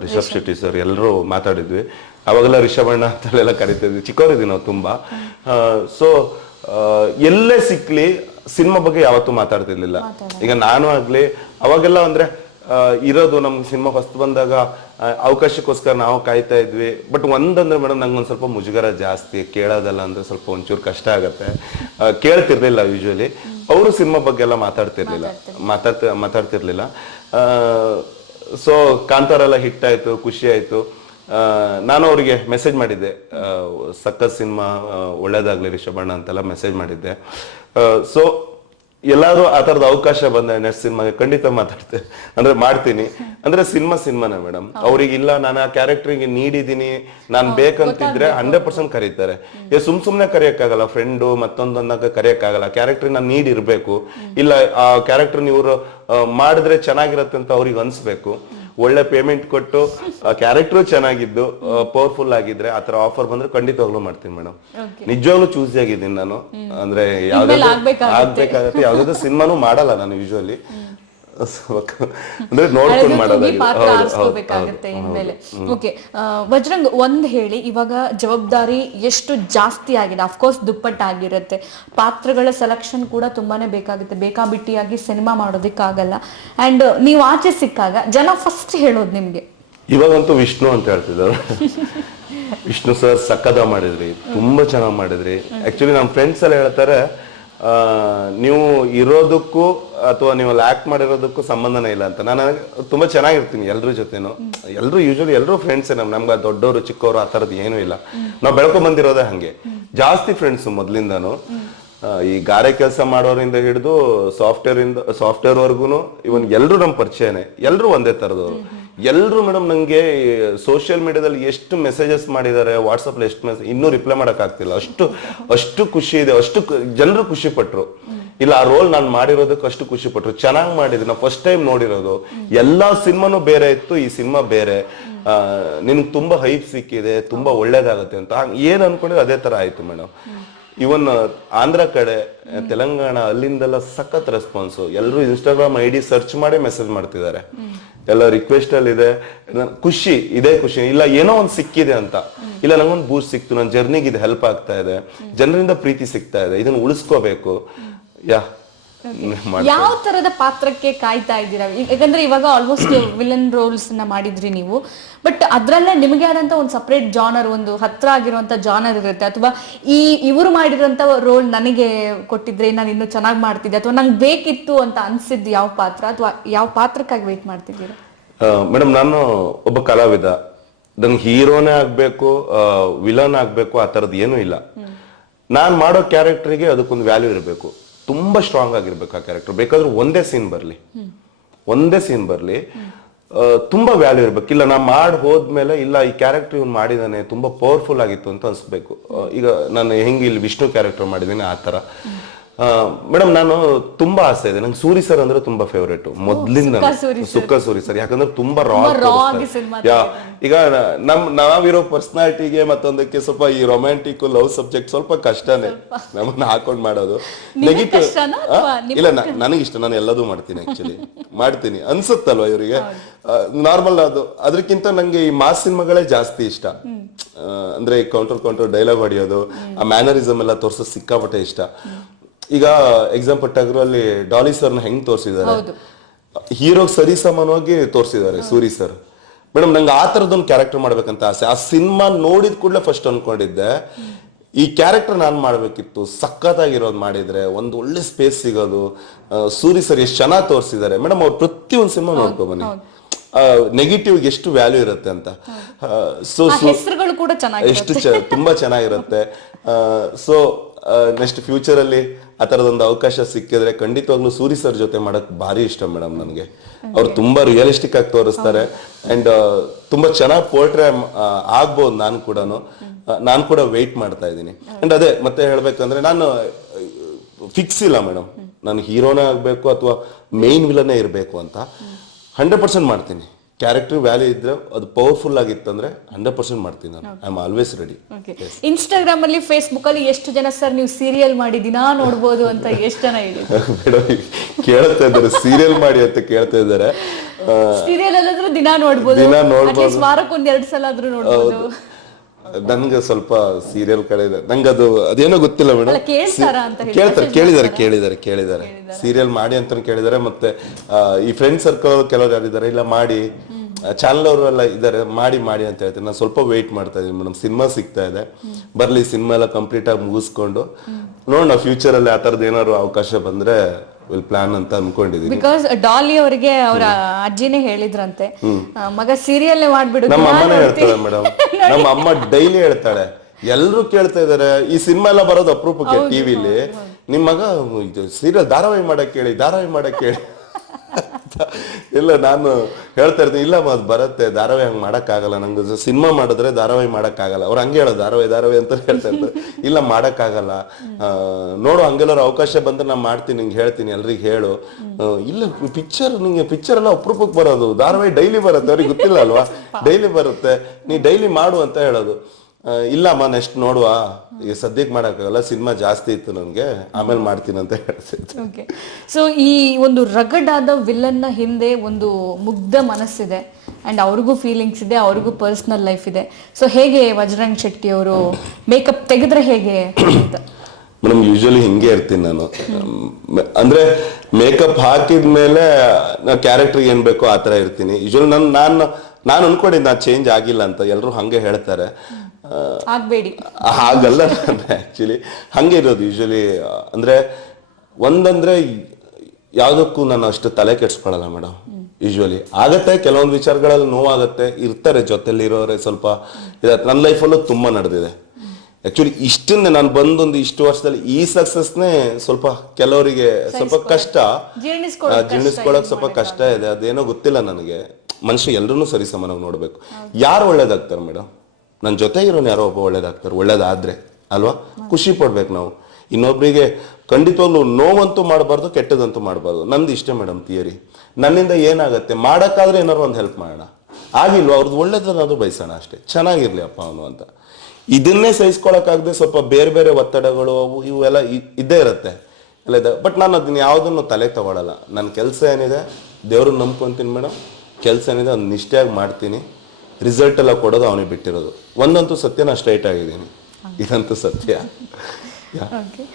ರಿಷಬ್ ಶೆಟ್ಟಿ ಸರ್ ಎಲ್ಲರೂ ಮಾತಾಡಿದ್ವಿ. ಅವಾಗೆಲ್ಲ ರಿಷಬಣ್ಣ ಅಂತೆಲ್ಲ ಕರಿತಿದ್ವಿ, ಚಿಕ್ಕವರಿದ್ವಿ ನಾವು ತುಂಬಾ. ಸೊ ಎಲ್ಲೇ ಸಿಕ್ಲಿ ಸಿನಿಮಾ ಬಗ್ಗೆ ಯಾವತ್ತೂ ಮಾತಾಡ್ತಿರ್ಲಿಲ್ಲ. ಈಗ ನಾನು ಆಗ್ಲಿ ಅವಾಗೆಲ್ಲ ಅಂದ್ರೆ ಇರೋದು ನಮ್ಗೆ ಸಿನಿಮಾ ಫಸ್ಟ್ ಬಂದಾಗ ಅವಕಾಶಕ್ಕೋಸ್ಕರ ನಾವು ಕಾಯ್ತಾ ಇದ್ವಿ. ಬಟ್ ಒಂದಂದ್ರೆ ಮೇಡಮ್, ನಂಗೆ ಒಂದ್ ಸ್ವಲ್ಪ ಮುಜುಗರ ಜಾಸ್ತಿ, ಕೇಳೋದಲ್ಲ ಅಂದ್ರೆ ಸ್ವಲ್ಪ ಒಂಚೂರು ಕಷ್ಟ ಆಗತ್ತೆ. ಕೇಳ್ತಿರ್ಲಿಲ್ಲ ಯೂಶುವಲಿ. ಅವರು ಸಿನಿಮಾ ಬಗ್ಗೆ ಎಲ್ಲ ಮಾತಾಡ್ತಿರ್ಲಿಲ್ಲ. ಸೊ ಕಾಂತಾರ ಎಲ್ಲ ಹಿಟ್ ಆಯ್ತು, ಖುಷಿ ಆಯ್ತು. ನಾನು ಅವ್ರಿಗೆ ಮೆಸೇಜ್ ಮಾಡಿದ್ದೆ, ಸಖತ್ ಸಿನಿಮಾ, ಒಳ್ಳೇದಾಗ್ಲಿ ರಿಷಬಣ್ಣ ಅಂತೆಲ್ಲ ಮೆಸೇಜ್ ಮಾಡಿದ್ದೆ. ಸೊ ಎಲ್ಲಾರು ಆ ತರದ ಅವಕಾಶ ಬಂದ ನೆಕ್ಸ್ಟ್ ಸಿನಿಮಾಗೆ ಖಂಡಿತ ಮಾತಾಡ್ತೇನೆ, ಅಂದ್ರೆ ಮಾಡ್ತೀನಿ. ಅಂದ್ರೆ ಸಿನಿಮಾನೇ ಮೇಡಮ್. ಅವ್ರಿಗೆ ಇಲ್ಲ ನಾನು ಆ ಕ್ಯಾರೆಕ್ಟರ್ಗೆ ನೀಡಿದೀನಿ, ನಾನ್ ಬೇಕಂತಿದ್ರೆ 100% ಕರೀತಾರೆ. ಸುಮ್ನೆ ಕರೆಯಕ್ಕಾಗಲ್ಲ, ಫ್ರೆಂಡು ಮತ್ತೊಂದೊಂದಾಗ ಕರೆಯಕ್ಕಾಗಲ್ಲ. ಕ್ಯಾರೆಕ್ಟರ್ ನಾನು ನೀಡ್ ಇರ್ಬೇಕು. ಇಲ್ಲ ಆ ಕ್ಯಾರೆಕ್ಟರ್ ನೀವು ಮಾಡಿದ್ರೆ ಚೆನ್ನಾಗಿರತ್ತೆ ಅಂತ ಅವ್ರಿಗೆ ಅನ್ಸ್ಬೇಕು. ಒಳ್ಳೆ ಪೇಮೆಂಟ್ ಕೊಟ್ಟು ಕ್ಯಾರೆಕ್ಟರ್ ಚೆನ್ನಾಗಿದ್ದು ಪವರ್ಫುಲ್ ಆಗಿದ್ರೆ ಆತರ ಆಫರ್ ಬಂದ್ರೆ ಖಂಡಿತವಾಗ್ಲೂ ಮಾಡ್ತೀನಿ ಮೇಡಮ್. ನಿಜವಾಗ್ಲೂ ಚೂಸಿ ಆಗಿದ್ದೀನಿ ನಾನು. ಅಂದ್ರೆ ಆಗ್ಬೇಕಾಗತ್ತೆ. ಯಾವ್ದಾದ್ರು ಸಿನಿಮಾನು ಮಾಡಲ್ಲ ನಾನು ಯೂಶುವಲಿ, ಅಂದ್ರೆ ನೋಡ್ಕೊಂಡು ಮಾಡೋದಾಗುತ್ತೆ ಇನ್ಮೇಲೆ. ಓಕೆ ವಜ್ರಂಗ್, ಒಂದ್ ಹೇಳಿ, ಇವಾಗ ಜವಾಬ್ದಾರಿ ಎಷ್ಟು ಜಾಸ್ತಿ ಆಗಿದೆ, ಅಫ್ಕೋರ್ಸ್ ದುಪ್ಪಟ್ಟಾಗಿರುತ್ತೆ, ಪಾತ್ರಗಳ ಸೆಲೆಕ್ಷನ್ ಕೂಡ ತುಂಬಾನೇ ಬೇಕಾಗುತ್ತೆ, ಬೇಕಾಬಿಟ್ಟಿಯಾಗಿ ಸಿನಿಮಾ ಮಾಡೋದಿಕ್ಕಾಗಲ್ಲ. ಅಂಡ್ ನೀವು ಆಚೆ ಸಿಕ್ಕಾಗ ಜನ ಫಸ್ಟ್ ಹೇಳೋದು ನಿಮ್ಗೆ ಇವಾಗಂತೂ ವಿಷ್ಣು ಅಂತ ಹೇಳ್ತಿದ್ದಾರೆ. ವಿಷ್ಣು ಸರ್ ಸಕ್ಕದ ಮಾಡಿದ್ರಿ, ತುಂಬಾ ಚೆನ್ನಾಗಿ ಮಾಡಿದ್ರಿ. ಆಕ್ಚುಲಿ ನಮ್ಮ ಫ್ರೆಂಡ್ಸ್ ಎಲ್ಲ ಹೇಳ್ತಾರೆ, ನೀವು ಇರೋದಕ್ಕೂ ಅಥವಾ ನೀವು ಆಕ್ಟ್ ಮಾಡಿರೋದಕ್ಕೂ ಸಂಬಂಧನೇ ಇಲ್ಲ ಅಂತ. ನಾನು ತುಂಬಾ ಚೆನ್ನಾಗಿರ್ತೀನಿ ಎಲ್ರ ಜೊತೆನು. ಯೂಶುವಲಿ ಎಲ್ರು ಫ್ರೆಂಡ್ಸ್. ನಮ್ಗೆ ದೊಡ್ಡವರು ಚಿಕ್ಕವರು ಆ ತರದ್ ಏನೂ ಇಲ್ಲ. ನಾವು ಬೆಳ್ಕೊಂಡ್ ಬಂದಿರೋದೇ ಹಂಗೆ. ಜಾಸ್ತಿ ಫ್ರೆಂಡ್ಸ್ ಮೊದ್ಲಿಂದಾನು. ಈ ಗಾರೆ ಕೆಲಸ ಮಾಡೋರಿಂದ ಹಿಡಿದು ಸಾಫ್ಟ್ವೇರ್ ವರ್ಗುನು ಇವನ್ ಎಲ್ರು ನಮ್ ಪರಿಚಯನೇ. ಎಲ್ರು ಒಂದೇ ತರದವ್ರು ಎಲ್ರು. ಮೇಡಮ್, ನಂಗೆ ಸೋಷಿಯಲ್ ಮೀಡಿಯಾದಲ್ಲಿ ಎಷ್ಟು ಮೆಸೇಜಸ್ ಮಾಡಿದ್ದಾರೆ, ವಾಟ್ಸಪ್ ಎಷ್ಟು ಮೆಸೇಜ್, ಇನ್ನೂ ರಿಪ್ಲೈ ಮಾಡಕ್ ಆಗ್ತಿಲ್ಲ. ಅಷ್ಟು ಖುಷಿ ಇದೆ. ಅಷ್ಟು ಜನರು ಖುಷಿ ಪಟ್ರು. ಇಲ್ಲ ಆ ರೋಲ್ ನಾನು ಮಾಡಿರೋದಕ್ಕೆ ಅಷ್ಟು ಖುಷಿ ಪಟ್ರು. ಚೆನ್ನಾಗಿ ಮಾಡಿದ್ವಿ. ನಾವು ಫಸ್ಟ್ ಟೈಮ್ ನೋಡಿರೋದು. ಎಲ್ಲಾ ಸಿನಿಮಾನು ಬೇರೆ ಇತ್ತು, ಈ ಸಿನಿಮಾ ಬೇರೆ. ನಿನ್ಗೆ ತುಂಬಾ ಹೈಪ್ ಸಿಕ್ಕಿದೆ, ತುಂಬಾ ಒಳ್ಳೇದಾಗತ್ತೆ ಅಂತ ಏನ್ ಅನ್ಕೊಂಡಿದ್ರೆ ಅದೇ ತರ ಆಯ್ತು ಮೇಡಮ್. ಇವನ್ ಆಂಧ್ರ ಕಡೆ, ತೆಲಂಗಾಣ, ಅಲ್ಲಿಂದೆಲ್ಲ ಸಖತ್ ರೆಸ್ಪಾನ್ಸ್. ಎಲ್ಲರೂ ಇನ್ಸ್ಟಾಗ್ರಾಮ್ ID ಸರ್ಚ್ ಮಾಡಿ ಮೆಸೇಜ್ ಮಾಡ್ತಿದ್ದಾರೆ. ಎಲ್ಲ ರಿಕ್ವೆಸ್ಟ್ ಅಲ್ಲಿ ಇದೆ. ಖುಷಿ ಇದೆ, ಖುಷಿ ಇಲ್ಲ ಏನೋ ಒಂದ್ ಸಿಕ್ಕಿದೆ ಅಂತ. ಇಲ್ಲ ನಂಗೊಂದು ಬೂಸ್ಟ್ ಸಿಕ್ತು, ನನ್ನ ಜರ್ನಿಗೆ ಇದು ಹೆಲ್ಪ್ ಆಗ್ತಾ ಇದೆ, ಜನರಿಂದ ಪ್ರೀತಿ ಸಿಗ್ತಾ ಇದೆ, ಇದನ್ನ ಉಳಿಸ್ಕೋಬೇಕು. ಯಾವ ತರದ ಪಾತ್ರಕ್ಕೆ ಕಾಯ್ತಾ ಇದ್ದೀರಾ? ಯಾಕಂದ್ರೆ ಇವಾಗ ಆಲ್ಮೋಸ್ಟ್ ವಿಲನ್ ರೋಲ್ಸ್ ನ ಮಾಡಿದ್ರಿ ನೀವು. ಬಟ್ ಅದ್ರಲ್ಲೇ ನಿಮಗೆ ಆದಂತ ಒಂದು ಸಪರೇಟ್ ಜಾನರ್, ಒಂದು ಹತ್ರ ಆಗಿರುವಂತ ಜಾನರ್ ಇರುತ್ತೆ, ಅಥವಾ ಇವರು ಮಾಡಿರೋಂತ ರೋಲ್ ನನಗೆ ಕೊಟ್ಟಿದ್ರೆ ನಾನು ಇನ್ನೂ ಚೆನ್ನಾಗಿ ಮಾಡ್ತಿದ್ದೆ, ಅಥವಾ ನಂಗೆ ಬೇಕಿತ್ತು ಅಂತ ಅನ್ಸಿದ್ದು ಯಾವ ಪಾತ್ರ, ಅಥವಾ ಯಾವ ಪಾತ್ರಕ್ಕಾಗಿ ವೇಟ್ ಮಾಡ್ತಿದ್ದೀರಾ? ಮೇಡಮ್, ನಾನು ಒಬ್ಬ ಕಲಾವಿದ. ನಂಗೆ ಹೀರೋನೇ ಆಗ್ಬೇಕು, ವಿಲನ್ ಆಗ್ಬೇಕು ಆ ತರದ್ ಏನೂ ಇಲ್ಲ. ನಾನ್ ಮಾಡೋ ಕ್ಯಾರೆಕ್ಟರ್ಗೆ ಅದಕ್ಕೊಂದು ವ್ಯಾಲ್ಯೂ ಇರಬೇಕು. ತುಂಬಾ ಸ್ಟ್ರಾಂಗ್ ಆಗಿರ್ಬೇಕು ಆ ಕ್ಯಾರೆಕ್ಟರ್. ಬೇಕಾದ್ರೆ ಒಂದೇ ಸೀನ್ ಬರ್ಲಿ, ತುಂಬಾ ವ್ಯಾಲ್ಯೂ ಇರ್ಬೇಕು. ಇಲ್ಲ ನಾ ಹೋದ್ಮೇಲೆ ಇಲ್ಲ ಈ ಕ್ಯಾರೆಕ್ಟರ್ ಇವ್ನು ಮಾಡಿದಾನೆ, ತುಂಬಾ ಪವರ್ಫುಲ್ ಆಗಿತ್ತು ಅಂತ ಅನ್ಸ್ಬೇಕು. ಈಗ ನಾನು ಹೆಂಗೆ ಇಲ್ಲಿ ವಿಷ್ಣು ಕ್ಯಾರೆಕ್ಟರ್ ಮಾಡಿದ್ದೀನಿ ಆ ತರ. ಮೇಡಮ್ ನಾನು ತುಂಬಾ ಆಸೆ ಇದೆ ನಂಗೆ ಸೂರಿ ಸರ್ ಅಂದ್ರೆ ತುಂಬಾ ಫೇವರೇಟ್ ಮೊದ್ಲಿಂದ ಸುಕ್ಕ ಸೂರಿ ಸರ್ ಯಾಕಂದ್ರೆ ತುಂಬಾ ಈಗ ನಾವಿರೋ ಪರ್ಸನಾಲಿಟಿಗೆ ಮತ್ತೊಂದಕ್ಕೆ ಸ್ವಲ್ಪ ಈ ರೊಮ್ಯಾಂಟಿಕ್ ಲವ್ ಸಬ್ಜೆಕ್ಟ್ ಸ್ವಲ್ಪ ಕಷ್ಟನೇ ನಮ್ಮನ್ನ ಹಾಕೊಂಡ್ ಮಾಡೋದು ನೆಗೆಟಿವ್ ಇಲ್ಲ ನನಗೆ ಇಷ್ಟ ನಾನು ಎಲ್ಲದೂ ಮಾಡ್ತೀನಿ ಆಕ್ಚುಲಿ ಮಾಡ್ತೀನಿ ಅನ್ಸುತ್ತಲ್ವಾ ಇವರಿಗೆ ನಾರ್ಮಲ್ ಅದು ಅದಕ್ಕಿಂತ ನಂಗೆ ಈ ಮಾಸ್ ಸಿನಿಮಾಗಳೇ ಜಾಸ್ತಿ ಇಷ್ಟ ಅಂದ್ರೆ ಕೌಂಟರ್ ಡೈಲಾಗ್ ಹೊಡಿಯೋದು ಆ ಮ್ಯಾನರಿಸಮ್ ಎಲ್ಲ ತೋರ್ಸೋದು ಸಿಕ್ಕಾಪಟ್ಟೆ ಇಷ್ಟ ಈಗ ಎಕ್ಸಾಂಪಲ್ ಟಗರಲ್ಲಿ ಡಾಲಿ ಸರ್ನ ಹೆಂಗ್ ತೋರಿಸಿದ್ದಾರೆ ಹೀರೋಗ್ ಸರಿ ಸಮಾನವಾಗಿ ತೋರಿಸಿದ್ದಾರೆ ಸೂರಿ ಸರ್ ಮೇಡಮ್ ನಂಗೆ ಆ ತರದೊಂದು ಕ್ಯಾರೆಕ್ಟರ್ ಮಾಡ್ಬೇಕಂತ ಆಸೆ ಆ ಸಿನಿಮಾ ನೋಡಿದ ಕೂಡಲೇ ಫಸ್ಟ್ ಅನ್ಕೊಂಡಿದ್ದೆ ಈ ಕ್ಯಾರೆಕ್ಟರ್ ನಾನ್ ಮಾಡ್ಬೇಕಿತ್ತು ಸಖತ್ತಾಗಿರೋದು ಮಾಡಿದ್ರೆ ಒಂದು ಒಳ್ಳೆ ಸ್ಪೇಸ್ ಸಿಗೋದು ಸೂರಿ ಸರ್ ಎಷ್ಟು ಚೆನ್ನಾಗಿ ತೋರಿಸಿದ್ದಾರೆ ಮೇಡಮ್ ಅವ್ರು ಪ್ರತಿಯೊಂದು ಸಿನಿಮಾ ನೋಡ್ಕೊ ಬನ್ನಿ ನೆಗೆಟಿವ್ ಎಷ್ಟು ವ್ಯಾಲ್ಯೂ ಇರುತ್ತೆ ಅಂತ ಸೊ ಎಷ್ಟು ತುಂಬಾ ಚೆನ್ನಾಗಿರುತ್ತೆ ಸೊ ನೆಕ್ಸ್ಟ್ ಫ್ಯೂಚರ್ ಅಲ್ಲಿ ಆ ತರದೊಂದು ಅವಕಾಶ ಸಿಕ್ಕಿದ್ರೆ ಖಂಡಿತವಾಗ್ಲೂ ಸೂರಿ ಸರ್ ಜೊತೆ ಮಾಡಕ್ ಭಾರಿ ಇಷ್ಟ ಮೇಡಮ್ ನನಗೆ ಅವ್ರು ತುಂಬಾ ರಿಯಲಿಸ್ಟಿಕ್ ಆಗಿ ತೋರಿಸ್ತಾರೆ ಅಂಡ್ ತುಂಬಾ ಚೆನ್ನಾಗಿ ಪೋರ್ಟ್ರೇ ಆಗ್ಬೋದು ನಾನು ಕೂಡ ವೆಯ್ಟ್ ಮಾಡ್ತಾ ಇದ್ದೀನಿ ಅಂಡ್ ಅದೇ ಮತ್ತೆ ಹೇಳ್ಬೇಕಂದ್ರೆ ನಾನು ಫಿಕ್ಸ್ ಇಲ್ಲ ಮೇಡಮ್ ನಾನು ಹೀರೋನೇ ಆಗ್ಬೇಕು ಅಥವಾ ಮೇನ್ ವಿಲನೇ ಇರ್ಬೇಕು ಅಂತ 100% ಮಾಡ್ತೀನಿ ಕ್ಯಾರೆಕ್ಟರ್ ವ್ಯಾಲ್ಯೂ ಇದ್ರೆ ಅದು ಪವರ್ಫುಲ್ ಆಗಿತ್ತಂದ್ರೆ 100% ಮಾಡ್ತೀನಿ ನಾನು I am always ready Instagram ಅಲ್ಲಿ ಫೇಸ್ಬುಕ್ ಅಲ್ಲಿ ಎಷ್ಟು ಜನ ಸರ್ ನೀವು ಸೀರಿಯಲ್ ಮಾಡಿ ದಿನಾ ನೋಡ್ಬೋದು ಅಂತ ಎಷ್ಟು ಜನ ಹೇಳಿ ಕೇಳ್ತಾ ಇದ್ದಾರೆ ಸೀರಿಯಲ್ ಮಾಡಿ ಅಂತ ಕೇಳ್ತಾ ಇದ್ದಾರೆ ಸೀರಿಯಲ್ ಅಲ್ಲಾದ್ರೂ ದಿನಾ ನೋಡ್ಬೋದು ವಾರಕ್ಕೆ 1-2 ಸಲ ಆದ್ರೂ ನೋಡ್ಬೋದು ನನ್ಗೆ ಸ್ವಲ್ಪ ಸೀರಿಯಲ್ ಕಡೆ ಇದೆ ನಂಗೆ ಅದೇನೋ ಗೊತ್ತಿಲ್ಲ ಮೇಡಮ್ ಕೇಳಿದ್ದಾರೆ ಸೀರಿಯಲ್ ಮಾಡಿ ಅಂತ ಕೇಳಿದ್ದಾರೆ ಮತ್ತೆ ಈ ಫ್ರೆಂಡ್ ಸರ್ಕಲ್ ಕೆಲವರು ಯಾರಿದ್ದಾರೆ ಇಲ್ಲ ಮಾಡಿ ಚಾನಲ್ ಅವರು ಎಲ್ಲ ಇದ್ದಾರೆ ಮಾಡಿ ಅಂತ ಹೇಳ್ತೀನಿ ನಾನು ಸ್ವಲ್ಪ ವೇಟ್ ಮಾಡ್ತಾ ಇದೀನಿ ಮೇಡಮ್ ಸಿನಿಮಾ ಸಿಗ್ತಾ ಇದೆ ಬರ್ಲಿ ಸಿನಿಮಾ ಎಲ್ಲ ಕಂಪ್ಲೀಟ್ ಆಗಿ ಮುಗಿಸ್ಕೊಂಡು ನೋಡೋಣ ಫ್ಯೂಚರ್ ಅಲ್ಲಿ ಆ ತರದ್ ಏನಾದ್ರು ಅವಕಾಶ ಬಂದ್ರೆ ಪ್ಲಾನ್ ಅಂತ ಅನ್ಕೊಂಡಿದೀನಿ ಬಿಕಾಸ್ ಡಾಲಿ ಅವರಿಗೆ ಅವರ ಅಜ್ಜಿನೇ ಹೇಳಿದ್ರಂತೆ ಮಗ ಸೀರಿಯಲ್ ಮಾಡ್ಬಿಡು ನಮ್ಮ ಅಮ್ಮನೇ ಹೇಳ್ತಾಳೆ ಮೇಡಮ್ ನಮ್ಮ ಅಮ್ಮ ಡೈಲಿ ಹೇಳ್ತಾಳೆ ಎಲ್ರು ಕೇಳ್ತಾ ಇದಾರೆ ಈ ಸಿನಿಮಾ ಎಲ್ಲ ಬರೋದು ಅಪರೂಪಕ್ಕೆ ಟಿವಿಲಿ ನಿಮ್ ಮಗ ಸೀರಿಯಲ್ ಧಾರಾವಾಹಿ ಮಾಡಕ್ ಹೇಳಿ ಇಲ್ಲ ನಾನು ಹೇಳ್ತಾ ಇರ್ತೀನಿ ಇಲ್ಲ ಅದು ಬರುತ್ತೆ ಧಾರಾವಾಹಿ ಹಂಗ್ ಮಾಡಕ್ ಆಗಲ್ಲ ನಂಗೆ ಸಿನಿಮಾ ಮಾಡಿದ್ರೆ ಧಾರಾವಾಹಿ ಮಾಡಕ್ ಆಗಲ್ಲ ಅವ್ರು ಹಂಗೆ ಹೇಳೋದು ಧಾರಾವಾಹಿ ಅಂತ ಹೇಳ್ತಾ ಇರ್ತಾರೆ ಇಲ್ಲ ಮಾಡಕ್ ಆಗಲ್ಲ ನೋಡು ಹಂಗೆಲ್ಲರೂ ಅವಕಾಶ ಬಂದ್ರೆ ನಾನು ಮಾಡ್ತೀನಿ ನಿಂಗೆ ಹೇಳ್ತೀನಿ ಎಲ್ರಿಗೂ ಹೇಳು ಇಲ್ಲ ಪಿಕ್ಚರ್ ಎಲ್ಲ ಅಪರೂಪಕ್ಕೆ ಬರೋದು ಧಾರಾವಾಹಿ ಡೈಲಿ ಬರುತ್ತೆ ಅವ್ರಿಗೆ ಗೊತ್ತಿಲ್ಲ ಅಲ್ವಾ ಡೈಲಿ ಬರುತ್ತೆ ನೀ ಡೈಲಿ ಮಾಡು ಅಂತ ಹೇಳೋದು ಇಲ್ಲಮ್ಮ ನೆಕ್ಸ್ಟ್ ನೋಡುವ ಈಗ ಸದ್ಯಕ್ಕೆ ಮಾಡಕ್ಕಾಗಲ್ಲ ಸಿನಿಮಾ ಜಾಸ್ತಿ ಇತ್ತು ನನ್ಗೆ ಆಮೇಲೆ ಮಾಡ್ತೀನಿ ಅಂತ ಹೇಳ್ತಿದ್ದೆ ಸೊ ಈ ಒಂದು ರಗಡ್ ಆದ ವಿಲನ್ ನ ಹಿಂದೆ ಒಂದು ಮುಗ್ಧ ಮನಸ್ಸಿದೆ ಅಂಡ್ ಅವ್ರಿಗೂ ಫೀಲಿಂಗ್ಸ್ ಇದೆ ಅವ್ರಿಗೂ ಪರ್ಸನಲ್ ಲೈಫ್ ಇದೆ ಸೊ ಹೇಗೆ ವಜ್ರಂಗ್ ಶೆಟ್ಟಿ ಅವರು ಮೇಕಪ್ ತೆಗೆದ್ರೆ ಹೇಗೆ ಮೇಡಮ್ ಯೂಶಲಿ ಹಿಂಗೆ ಇರ್ತೀನಿ ನಾನು ಅಂದ್ರೆ ಮೇಕಪ್ ಹಾಕಿದ್ಮೇಲೆ ಕ್ಯಾರೆಕ್ಟರ್ ಏನ್ ಬೇಕೋ ಆತರ ಇರ್ತೀನಿ ಯೂಶಲಿ ನಾನು ಅನ್ಕೊಂಡಿದ್ದೆ ನಾನು ಚೇಂಜ್ ಆಗಿಲ್ಲ ಅಂತ ಎಲ್ರು ಹಂಗೆ ಹೇಳ್ತಾರೆ ಹಾಗಲ್ಲ ಆಕ್ಚುಲಿ ಹಂಗೆ ಇರೋದು ಯೂಶಲಿ ಅಂದ್ರೆ ಒಂದಂದ್ರೆ ಯಾವ್ದಕ್ಕೂ ನಾನು ಅಷ್ಟು ತಲೆ ಕೆಡ್ಸ್ಕೊಳಲ್ಲ ಮೇಡಮ್ ಯೂಶುವಲಿ ಆಗತ್ತೆ ಕೆಲವೊಂದು ವಿಚಾರಗಳಲ್ಲಿ ನೋವಾಗತ್ತೆ ಇರ್ತಾರೆ ಜೊತೆಲಿ ಇರೋರೆ ಸ್ವಲ್ಪ ನನ್ನ ಲೈಫಲ್ಲೂ ತುಂಬಾ ನಡೆದಿದೆ ಆಕ್ಚುಲಿ ಇಷ್ಟನ್ನೇ ನಾನು ಬಂದೊಂದು ಇಷ್ಟು ವರ್ಷದಲ್ಲಿ ಈ ಸಕ್ಸಸ್ನೇ ಸ್ವಲ್ಪ ಕೆಲವರಿಗೆ ಸ್ವಲ್ಪ ಕಷ್ಟ ಜೀರ್ಣಿಸ್ಕೊಳಕ್ ಸ್ವಲ್ಪ ಕಷ್ಟ ಇದೆ ಅದೇನೋ ಗೊತ್ತಿಲ್ಲ ನನಗೆ ಮನುಷ್ಯ ಎಲ್ರೂ ಸರಿ ಸಮಾನವಾಗಿ ನೋಡ್ಬೇಕು ಯಾರು ಒಳ್ಳೇದಾಗ್ತಾರೆ ಮೇಡಮ್ ನನ್ನ ಜೊತೆ ಇರೋನು ಯಾರೋ ಒಬ್ಬ ಒಳ್ಳೇದಾಗ್ತಾರೆ ಒಳ್ಳೇದಾದ್ರೆ ಅಲ್ವಾ ಖುಷಿ ಪಡ್ಬೇಕು ನಾವು ಇನ್ನೊಬ್ರಿಗೆ ಖಂಡಿತವಾಗ್ಲೂ ನೋವಂತೂ ಮಾಡಬಾರ್ದು ಕೆಟ್ಟದಂತೂ ಮಾಡಬಾರ್ದು ನಂದು ಇಷ್ಟೇ ಮೇಡಮ್ ಥಿಯರಿ ನನ್ನಿಂದ ಏನಾಗತ್ತೆ ಮಾಡಕ್ಕಾದ್ರೆ ಏನಾರು ಒಂದು ಹೆಲ್ಪ್ ಮಾಡೋಣ ಆಗಿಲ್ವಾ ಅವ್ರದ್ದು ಒಳ್ಳೇದನ್ನಾದ್ರೂ ಬಯಸೋಣ ಅಷ್ಟೇ ಚೆನ್ನಾಗಿರ್ಲಿ ಅಪ್ಪ ಅವನು ಅಂತ ಇದನ್ನೇ ಸಹಿಸ್ಕೊಳಕ್ಕಾಗದೆ ಸ್ವಲ್ಪ ಬೇರೆ ಬೇರೆ ಒತ್ತಡಗಳು ಅವು ಇವೆಲ್ಲ ಇದ್ದೇ ಇರುತ್ತೆ ಬಟ್ ನಾನು ಅದನ್ನ ಯಾವುದನ್ನು ತಲೆ ತಗೊಳಲ್ಲ ನನ್ನ ಕೆಲಸ ಏನಿದೆ ದೇವ್ರನ್ನ ನಂಬ್ಕೊಂತೀನಿ ಮೇಡಮ್ ಕೆಲಸ ಏನಿದೆ ಅದನ್ನ ನಿಷ್ಠೆಯಾಗಿ ಮಾಡ್ತೀನಿ ರಿಸಲ್ಟ್ ಎಲ್ಲ ಕೊಡೋದು ಅವನಿಗೆ ಬಿಟ್ಟಿರೋದು ಒಂದಂತೂ ಸತ್ಯ ನಾನು ಸ್ಟ್ರೈಟ್ ಆಗಿದ್ದೀನಿ ಇದಂತೂ ಸತ್ಯ